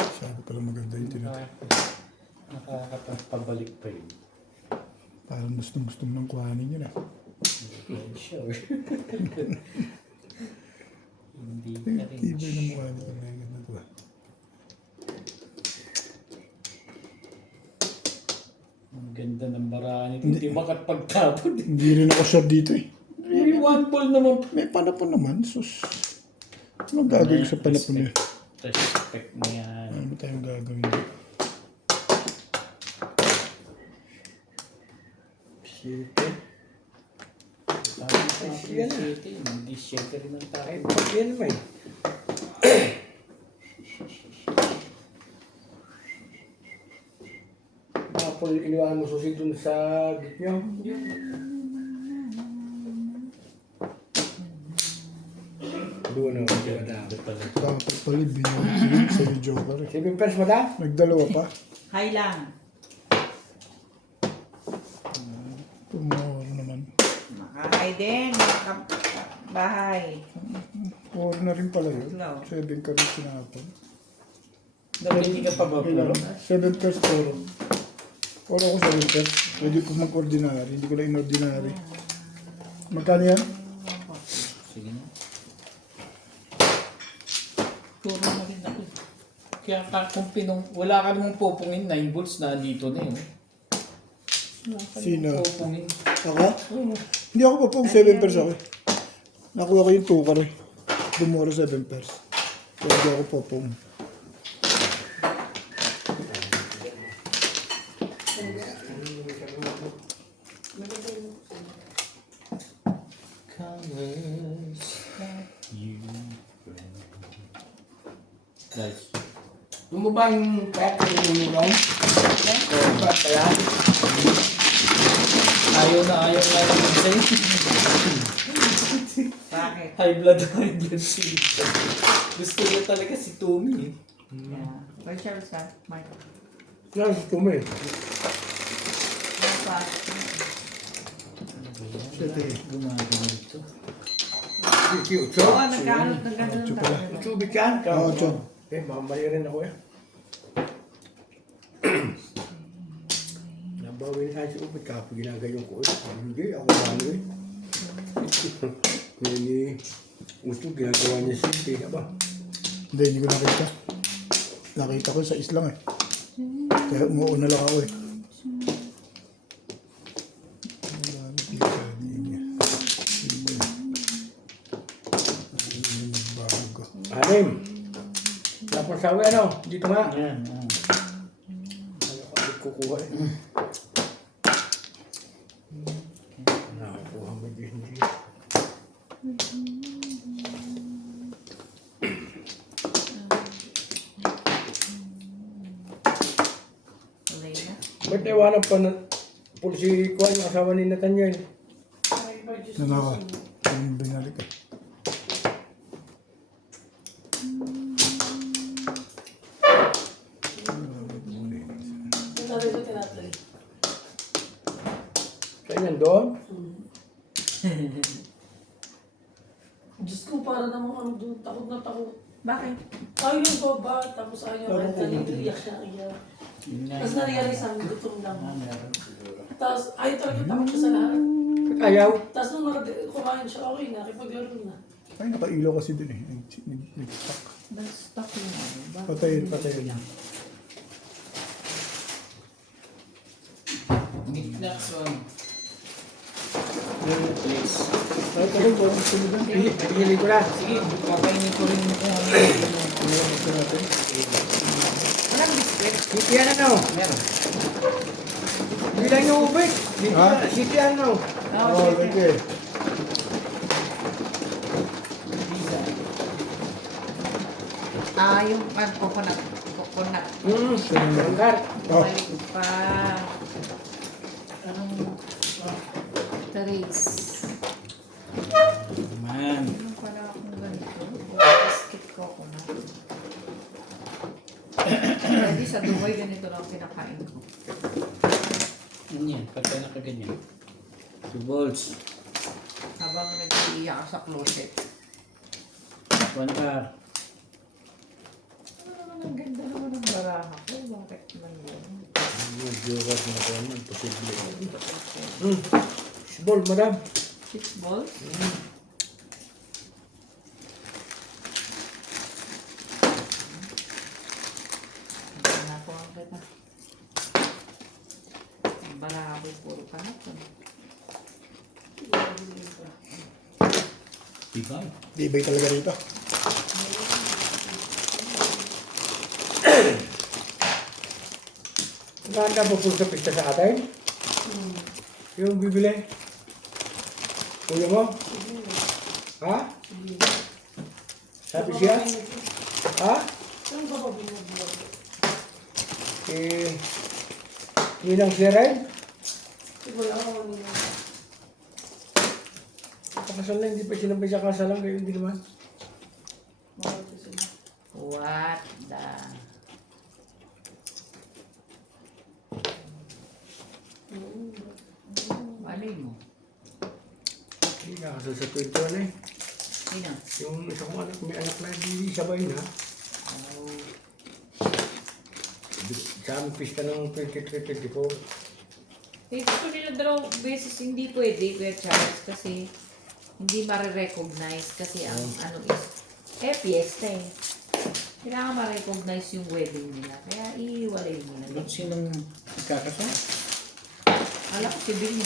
Sabi pala maganda yung tinatawag. Nakakapabalik pa yun. Parang gusto mo nang kuhanin yun ah. Sure. Hindi ka rin. Tibay na mukha nito. Ang ganda to ah. Ang ganda ng baraan nito. Hindi makapagtapon. Hindi rin ako sure dito eh. May one ball naman. May panapon naman, sus. Anong gagawin sa panapon niya? Respect mo yan. Ano ba tayong gagawin dito? Siyete. Sabi sa akin, siyete. Hindi siyete rin ang Ay, tayo. pag yan naman. Apple, iniwanan mo susi dun sa gitnyo. Doon o, madam. Dapat pala binigyan sa Joker eh. 7 pence, madam? Nagdalawa pa. High lang. Tumawar naman. Makahay din. Bahay. 4 na rin pala yun. No. 7 ka rin sinapon. Nabili ka pa ba, Puro? 7 plus 4. Wala ko 7 plus. Pwede po mag-ordinary. Hindi ko lang in-ordinary. Magkano yan? Sige na. Turo na rin ako. Kaya kung wala ka namang popungin, 9 volts na dito na yun. Sino? Popungin. Ako? Hindi ako pa pong 7 pairs ako. Nakuha ko yung 2 karo. Dumuro 7 pairs. Kaya hindi ako po pong. Colors that you bring. Guys. Yung mo ba yung kaya kayo yung long? Kaya? Ayaw na yung sa'yo. Bakit? High blood si gusto niya talaga si Tommy. Yeah. Where's your son, Mike? Yan, si Tume. Ano pa? Gumagano ito. Si Ucho. Oo, nagkaroon tayo. Ucho, Bikan. Oo, Ucho. Eh, baka mali rin ako eh. Nabawi na si Ubit kapag ginagayon ko eh. Hindi, ako malo eh. Hindi, Ucho, ginagawa niya simple na ba? Hindi ko nakita. Nakita ko sa islang eh. Kaya umuuna lang ako eh. Anim. Tapos sawi ano, dito nga. Yan. Ano ko ulit kukuha eh. Nakakuha mo din. Elena? Ba't naiwanan pa na si Kuan, yung asawa ni Nathaniel? Nanaka. Yung binalik eh. Sabi ko tinatry. Saan yan doon? Diyos ko, para namang ano doon, takot na takot. Bakit? Ayaw yung baba, tapos ayaw niya kahit kanito, iyak siya, iyak. Tapos na-realize namin, gutom lang. Tapos ayaw talaga takot siya sa lahat. Ba't ayaw? Tapos nung kumain siya, okay na, kipaglaro na. Ay, nakailaw kasi dun eh. Nag-stuck. Nag-stop yun ako. Bakit? Patayin, patayin. Next one. Please. Ay, tagal ko. Sunod na. Pinili ko na. Sige, kakainin ko rin kung ano yung natin. Walang biskwit. City ano? meron. Hindi lang yung Ubit. Ha? City ano? Oo, sige. Pizza. Yung coconut. Coconut. Sanggar. Oh, Balik pa. Anong Trace. Man. Ano pala akong ganito? Biscuit coconut. Pwede sa Dubai ganito lang pinakain ko. Ano yan? Pagka nakaganyan. 2 volts. Habang nag-iiyak ako sa closet. 1 car. Ano naman ang ganda naman ng baraha ko. Bakit man yun? Medyo wag na ko naman. Posible. Ball, madam. 6 balls? Nakuha kita. Ang baraha ko puro kanap. Diba? Ibay talaga rito. Saan ka pupunta sa pista sa atin? Yung bibili? Kuya mo? Ha? Sabi siya? Ha? Saan ba ba binubuhat? Eh, yun ang siya rin? Wala ka naman yun. Pakasal na, hindi pa sinabay sa kasalan, kayo hindi naman. What the... Malay mo. Hindi nakasal sa 21 eh. Sino? Yung isa kong anak, may anak na hindi sabay na. Oh, Sa aming pista ng 23-24. Eh, gusto nila dalawang beses hindi pwede, Kuya Charles, kasi hindi ma-recognize kasi ang ano is, fiesta eh. Kailangan ma-recognize yung wedding nila, kaya iiwalay nila. Ba't sinong kakasal? Alam ko si Billy.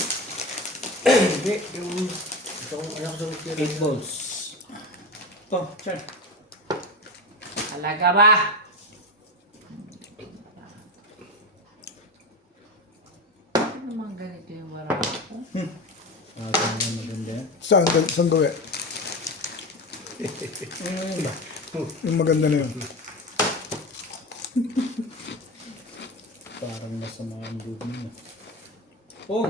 Hindi, yung itong anak ko sa Eight balls. Ito, Char. Alaga ba? Ano naman ganito yung wala ko? Ano maganda yan? Saan gawin? Yung maganda na yun. Parang masama ang loob mo. Oh!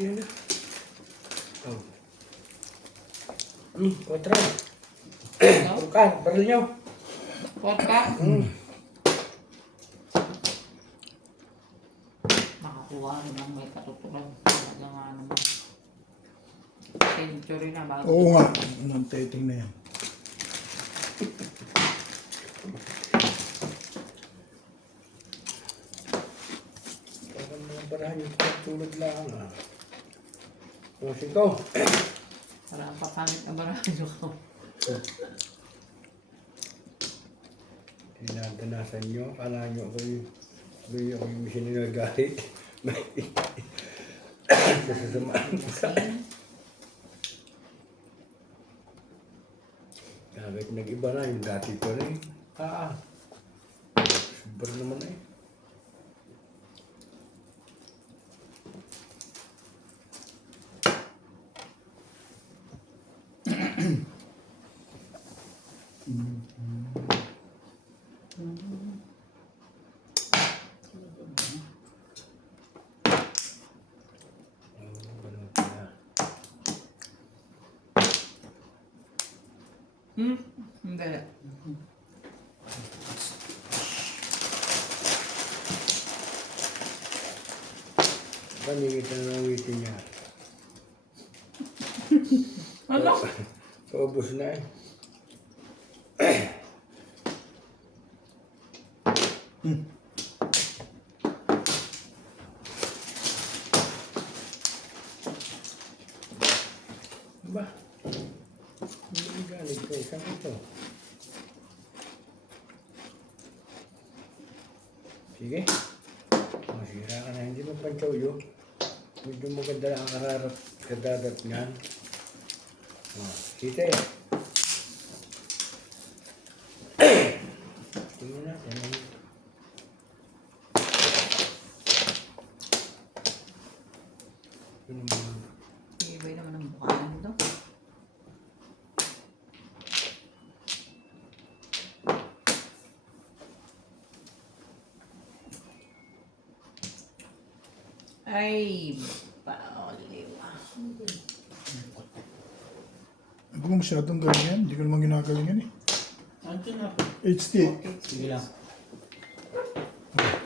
Yun na. Oh. Kontra. Tukan, baril nyo. Vodka? Nakakuha naman may katuturan. Talaga nga naman. Century na bago. Oo nga. Anong teteng na yan. Parang mga barahan yung tulog lang. Oh, sito. Para ang papangit na barado ko. Tinadanasan nyo. Kala nyo ako'y yung sinagalit. Sasamaan mo sa kahit nag-iba na yung dati ko rin. Super naman eh. Ganun pala. Hindi. Paningit na ng waiting niya. Ano? Paubos na eh. Ba? Hindi galing ko. Isang ito. Sige. Masira ka na. Hindi mo panchawyo. Medyo maganda ang kararap kadadat niyan. Kita eh. Tingnan natin. Yun naman. Ibay naman ang mukha nito. Ay, paoliwa. Huwag mo masyadong galing yan. Hindi ko naman ginagaling yan eh. Andiyan na. HT. Sige lang.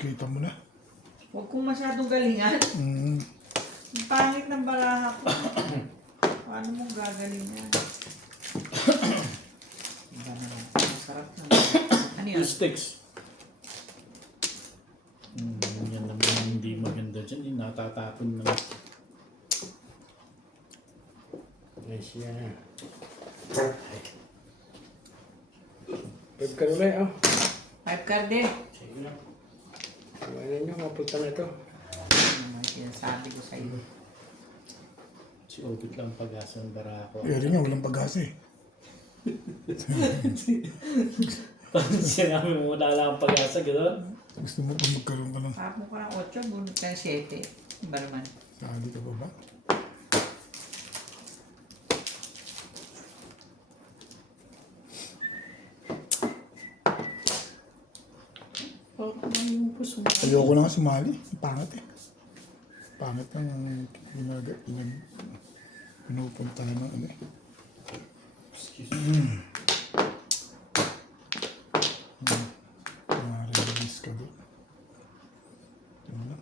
Kita mo na. Huwag kong masyadong galingan. Mm. Ang pangit ng baraha ko. Paano mong gagalingan? Iba naman. Masarap na. Ano yun? Two sticks. Yan naman ang hindi maganda dyan. Yung natatapon na. Nice yan. Pagkarulay, oh. 5 card eh. Sige lang. Kumain nyo, mapunta na ito. Ano naman sinasabi ko sa iyo. Si Obit lang pag-asa ng barako. Eh, rin nga, walang pag-asa eh. Parang sinabi mo wala lang ang pag-asa, gano'n? Gusto mo pa magkaroon ka ng Parang mo ka ng 8, bunot ka ng 7. Iba naman. sali ka pa ba? Ayoko na nga sumali. Pangit eh. Pangit ang pinupuntahan ng ano eh. Excuse me. Release ka doon. Wala.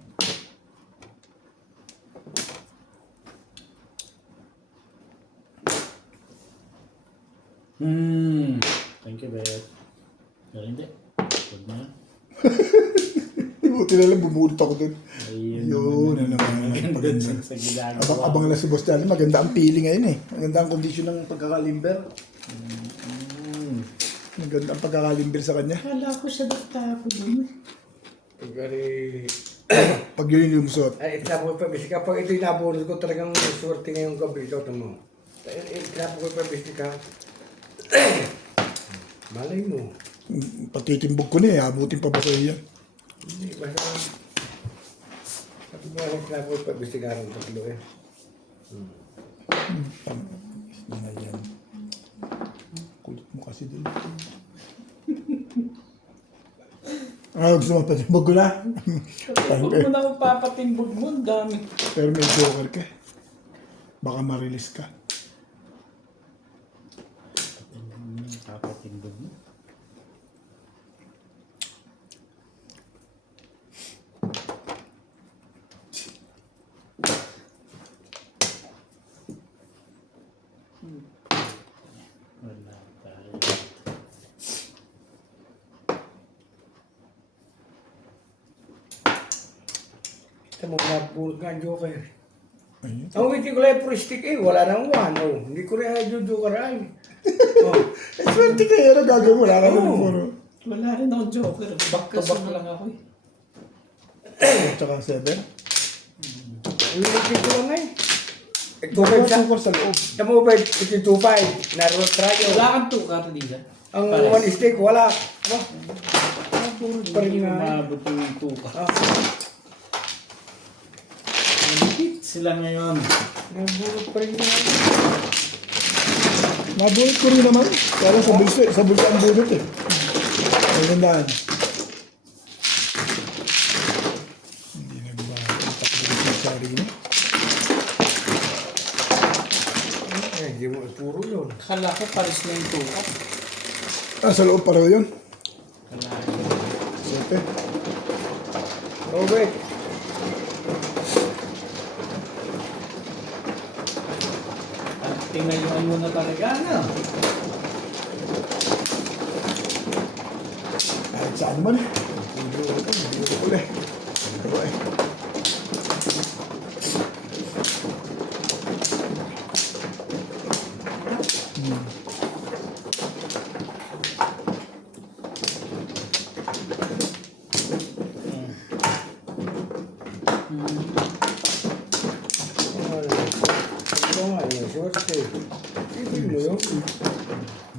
Thank you, Beth. Pero hindi. Huwag na. Buti na lang, bumulot ako dun. Ayun Yun, ano naman. Maganda sa ginagawa. Abang na si Boss Johnny, maganda ang feeling ngayon eh. Maganda ang kondisyon ng pagkakalimber. Maganda ang pagkakalimber sa kanya. Kala ko siya nagtapo dun. Pag yun yung lumusot. Ay, itinapo ko pa bisika. Pag ito inabunod ko talagang swerte ngayong gabi. Ito, ito mo. Itinapo ko pa bisika. Malay mo. Patitimbog ko na eh, abutin pa ba sa'yo yan? Hindi, basta. Sabi mo, itinapo ko pa bisika ng tatlo eh. Hindi na yan. Kulit mo kasi dun. Gusto mo patimbog ko na? Huwag mo na akong papatimbog mo. Ang dami. Pero may joker ka. Baka ma-release ka. Papatimbog mo. Wala tayo. Ito mo, nabunod nga ang joker. Ayun. Ang waiting ko lang yung stick eh. Wala nang one. Oh. Hindi ko rin yung joker ay. Oh. Eh, swerte kayo na gagawin. Wala ka naman puro. Wala rin akong joker. Back to back lang ako eh. Tsaka 7. Ang waiting ko lang eh. Joker sa loob. Ito mo ba, ito 2-5. Naroon tayo. Wala kang tukar dito. Ang one stick, wala. Aba. Hindi Parin ko nga. maabot yung tukar. Ah, Malipit sila ngayon. nabunod pa rin nga. Nabunot ko rin naman. Pero sa bulsa ang bunot eh. Magandaan. Hindi nagbago. Takbo sa sarili. Eh, hindi mo, puro yun. Akala ko pares na yung tukar. Sa loob pareho yun. Akala ko. 7. Oh, wait. At tinayuan mo na talaga na. Kahit saan man eh. Hindi ko ulit. Pero eh. Ito nga, yun. Swerte. Ito mo yun.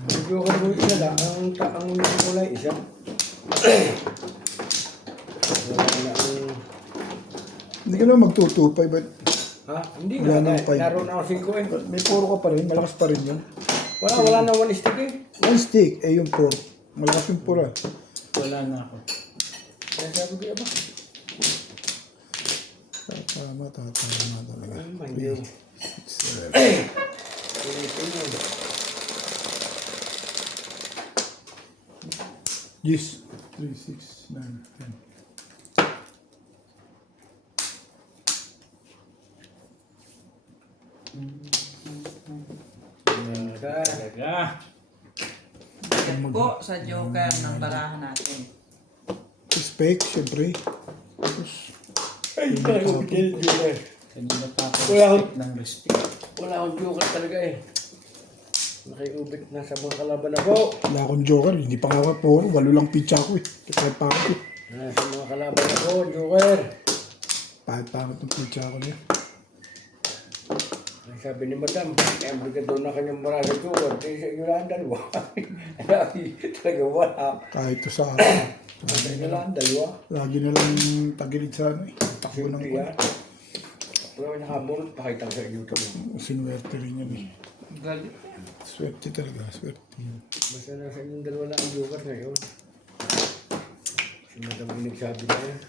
Ang joker mo isa lang. Ang kulay isa. Wala na ang... Hindi ka naman magtutupay. But Ha? Hindi Wala nga. nang five. Naroon ako 5 eh. may puro ka pa rin. Malakas pa rin yun. Wala na one stick eh. One stick. Eh yung 4. Malakas yung 4 ah. Wala na ako. Kaya sabi ko, ba? Tatama talaga. Ay, man yun. 7. Ito yun. Yes. 3, 6, 9, 10. Talaga. Yan po sa joker ng barahan natin. Spec, syempre. Ay, tayo, joker. Kanina pa ako Wala akong- respect ng respect. Wala akong joker talaga eh. Nakiubit na sa mga kalaban ako. Wala akong joker. Hindi pa nga ako puro. 8 lang pitcha ko eh. Kaya pangit eh. Sa mga kalaban ako, joker. Pangit ng pitcha ko niya. Ang sabi ni Madam, ang bigat daw na kanyang maraming joker. Kaya sa inyo lang dalawa. Sabi, talaga wala. Kahit to sa akin. Sa inyo lang dalawa. Lagi na lang tagilid sa ano eh. Takbo ng Simple yan. Pero nakabunot, pakita ko sa YouTube. Sinuwerte rin yan eh. Galit. Swerte talaga. Swerte yun. Basta nasa inyong dalawa lang ang joker ngayon. Si Madam yung nagsabi na yan.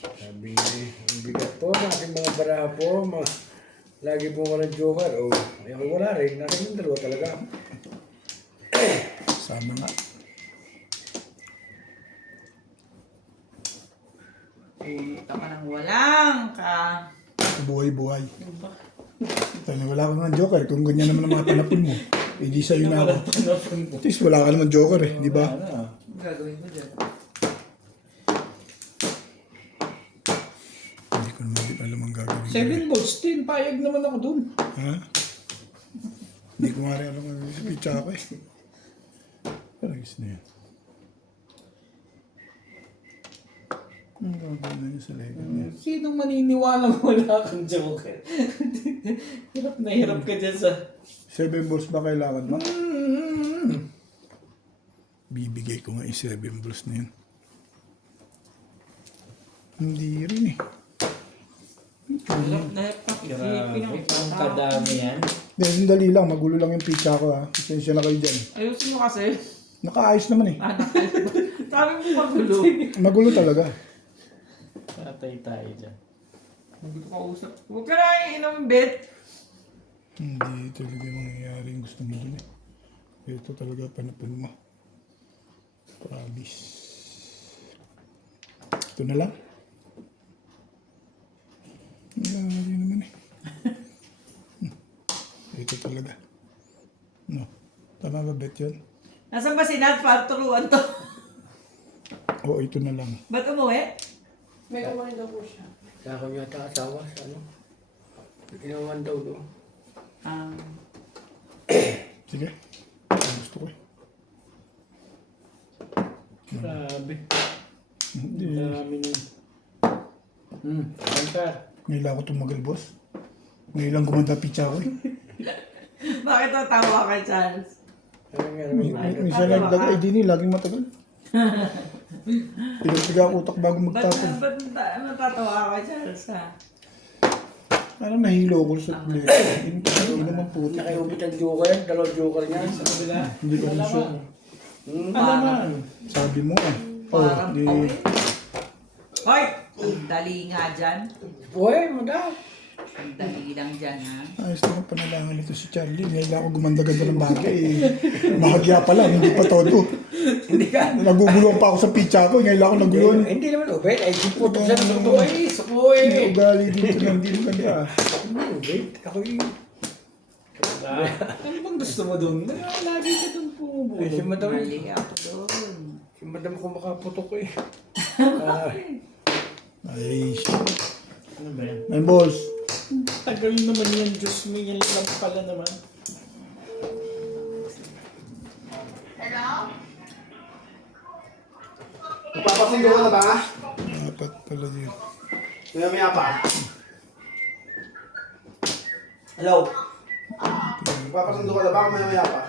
Sabi, ang bigat po ng aking mga baraha po. Lagi po walang joker. O, ako wala rin. Nasa inyong dalawa talaga. Sama nga. Tama nang walang ka. Buhay-buhay. Tanya, wala ka nga joker. Kung ganyan naman ang mga panapon mo. Hindi sa'yo na ako. Wala pa na po. At least wala ka naman joker eh. Di ba? Wala. Gagawin mo dyan. Hindi ko naman din alam ang gagawin. 7 volts din. Payag naman ako dun. Ha? Hindi ko nga rin alam ang gagawin sa pizza ako eh. Pero ayos na yan. Ang gagawin na yun sa Lego niya. Sinong maniniwala wala kang joker? Hirap na hirap ka dyan sa... 7 balls ba kailangan mo? Bibigay ko nga yung 7 balls na yun. Hindi rin eh. Hirap na Grabe, ang kadami yan. Hindi, sandali lang. Magulo lang yung pizza ko ha. Pasensya na kayo dyan. Ayusin mo kasi. Nakaayos naman eh. Sabi mo magulo. Magulo talaga. Patay tayo dyan. Magulo ka usap. Huwag ka na inom, Bet. Hindi talaga mangyayari yung gusto mo dun eh. Ito talaga panapan mo. Promise. Ito na lang. Nangyayari naman eh. Ito talaga. No. Tama ba bet yun? Nasaan ba si Nat para turuan to? Oo, ito na lang. Ba't umuwi? May kumain daw po siya. Sa akin yata asawa sa ano. Ginawan daw doon. Sige. Ang gusto ko eh. Grabe. Hindi. Dami nun. Kanta. Ngayon lang ako tumagal, boss. Ngayon lang gumanda pizza ko eh. Bakit natawa ka, Charles? Minsan nagdaga, eh di laging matagal. Pinagtiga ang utak bago magtapon. Ba't natatawa ka, Charles, ha? Parang nahilo ko sa plate. Hindi naman puto. Nakiubit ang joker, dalawang joker niya. Sa kabila. Hindi ko rin sure. Alaman. Sabi mo eh. Parang di... pawin. Hoy! Ang dali nga dyan. Buhay mo daw. Ang dali lang dyan, ha? Ayos na panalangan nito si Charlie. Ngayon lang ako gumanda-ganda ng bagay eh. Bahagya pa lang, hindi pa todo. Hindi ka. Naguguluhan pa ako sa pizza ko. Ngayon lang ako naguluhan. Hindi naman ubet. Ay, puto sa sukoy. Sukoy. Hindi ugali dito na hindi maganda. Hindi ubet. Ako yung... Ano bang gusto mo dun? Lagi ka dun Ay, si pumubulong. madam. Mali ako doon. Si madam ko makaputok ko eh. Ay, Ano ba yan? my boss. Tagal naman yan, Diyos mo. Yan lang pala naman. Magpapasundo ka na ba? Dapat pala yun. Maya pa. Hello? Magpapasundo ka na ba? Maya pa.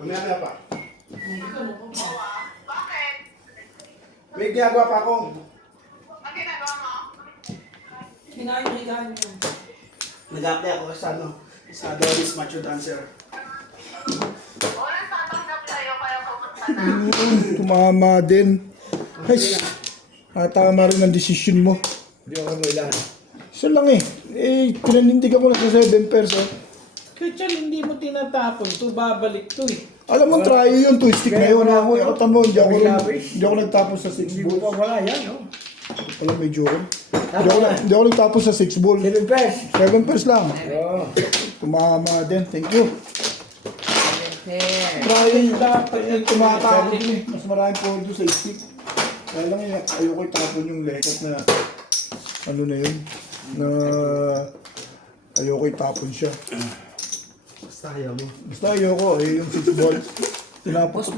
Maya pa. May ginagawa pa ako. Kinain niya. Nag-apply ako sa ano, sa Doris Macho Dancer. Tumama din. Ay, tama rin ang desisyon mo. Hindi ako mailan. Isa lang eh. Eh, pinanindigan mo na sa 7 pesos. Kaya Chal, hindi mo tinatapon to. Babalik to eh. Alam mo, try yun, twistic na yun. Ako, tamo, hindi ako nagtapos sa 6 Hindi mo balls. pa wala yan, no? Alam, may joke. Hindi ako nagtapos sa 6 balls. 7 pesos. 7 pesos lang. Oo. Tumama din. Thank you. Fair. Try dapat yung tumatapon eh. Mas maraming po doon sa stick. Kaya lang yun, ayoko itapon yung lekat na ano na yun. Na ayoko itapon siya. Basta ayaw mo. Basta ayoko eh, yung 6 balls. Tinapos